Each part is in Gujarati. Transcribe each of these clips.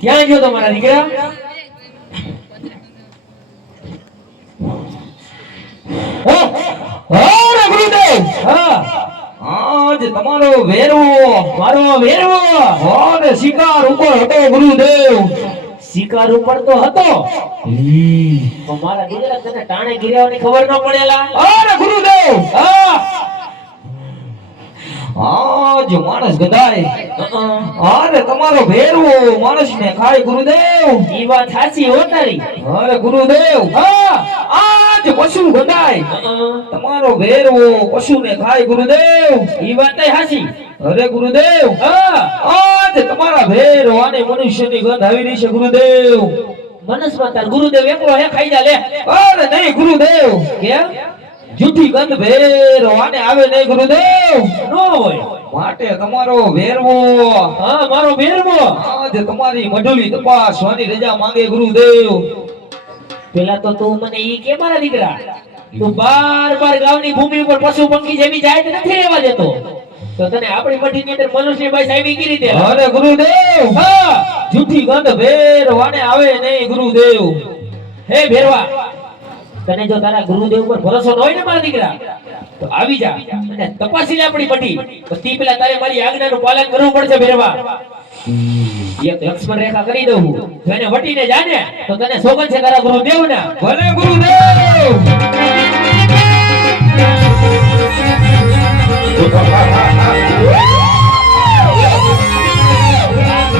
ક્યાં ગયો તમારા દીકરા? આજ તમારો વેરવો મારો વેરવો અને શિકાર ઉપર હતો ગુરુદેવ. શિકાર ઉપર તો હતો પણ મારા દીકરા તને ટાણે ગિરાવાની ખબર ન પડેલા? અરે ગુરુદેવ આજ માણસ ગધાય અરે તમારો ભેરવો માણસને ખાય ગુરુદેવ. ઈ વાત સાચી હો તારી. અરે ગુરુદેવ આજ પશુ ગધાય તમારો ભેરવો પશુને ખાય ગુરુદેવ. ઈ વાત સાચી. અરે ગુરુદેવ આજ તમારા ભેરવાને મનુષ્યની ગંધ આવી રહી છે ગુરુદેવ. મનસમાં તાર ગુરુદેવ એકલો હે ખાઈ જા લે. અરે નહીં ગુરુદેવ. કેમ? જૂઠી ગંધ ભેરવાને આવે નહીં ગુરુદેવ. નો હોય માટે તમારો ભેરવો મારો ભેરવો આજ તમારી મઢુલી તપાસવાની રજા માંગે ગુરુદેવ. પેલા તો તું મને ઈ કે મારા દીકરા તું બાર ગામની ભૂમિ ઉપર પશુ પંખી જેવી જાય તો નથી રહેવા દેતો. તો તને આપણી મઢીની અંદર મનુષ્ય ભાઈ સાહેબ કી રીતે? અરે ગુરુદેવ જૂઠી ગંધ ભેરવાને આવે નહીં ગુરુદેવ. હે ભેરવા તને જો તારા ગુરુદેવ ઉપર ભરોસો ન હોય ને મારા દીકરા તો આવી જા અને તપાસી લે આપણી મઢી. પછી પેલા તારે મારી આજ્ઞાનું પાલન કરવું પડશે ભેરવા. એક લક્ષ્મણ રેખા કરી દઉં જો એને વટીને જાને તો તને સોગંદ છે તારા ગુરુદેવના. ભલે ગુરુદેવ.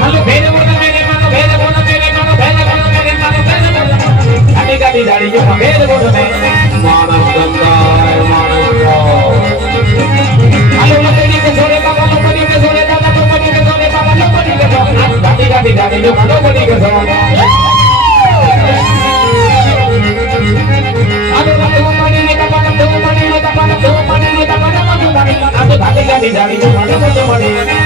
હાલો ભેરવો ને મેરે માનો ભેરવો ને મેરે માનો ભેરવો ને મેરે માનો ભેરવો આની ગાડી દાડી જો ભેરવો ને માનસ ગંધાય માનસ હાલો મતડી કે સોરે બાબા મતડી કે સોરે દાદા મતડી કે સોરે બાબા મતડી કે ગાડી દાડી જો મતડી કે સોરે હાલો મતડી ને બાબા મતડી ને બાબા મતડી ને બાબા મતડી આ તો ગાડી દાડી જો મતડી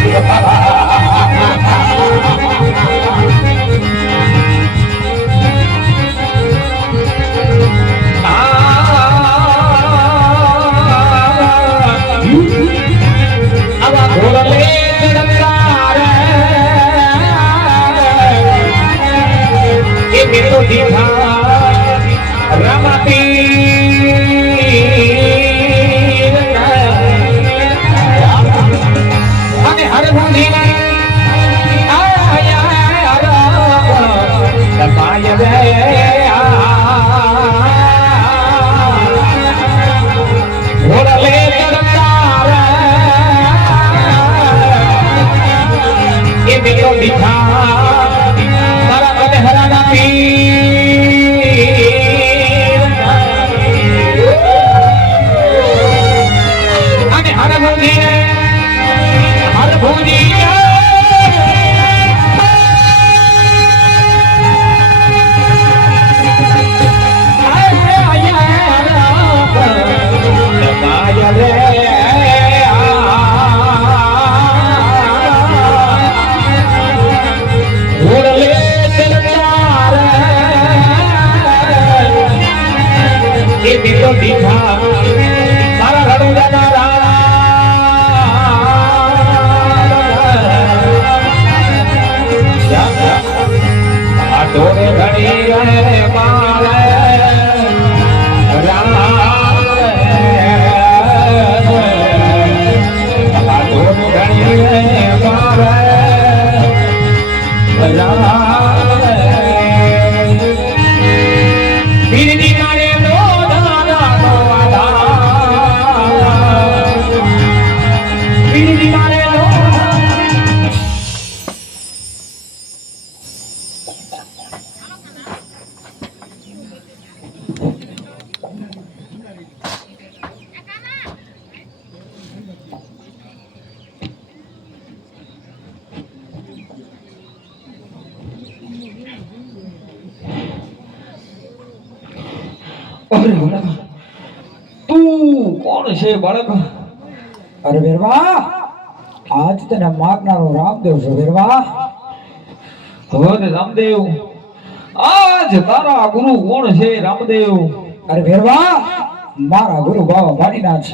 અરે બાળક તું કોણ છે બાળક? અરે વેરવા, આજ તને મારનારો રામદેવ છે વેરવા. અરે રામદેવ, આજ તારા ગુરુ કોણ છે રામદેવ? અરે વેરવા, મારા ગુરુ બાબા ભાનીનાથ છે.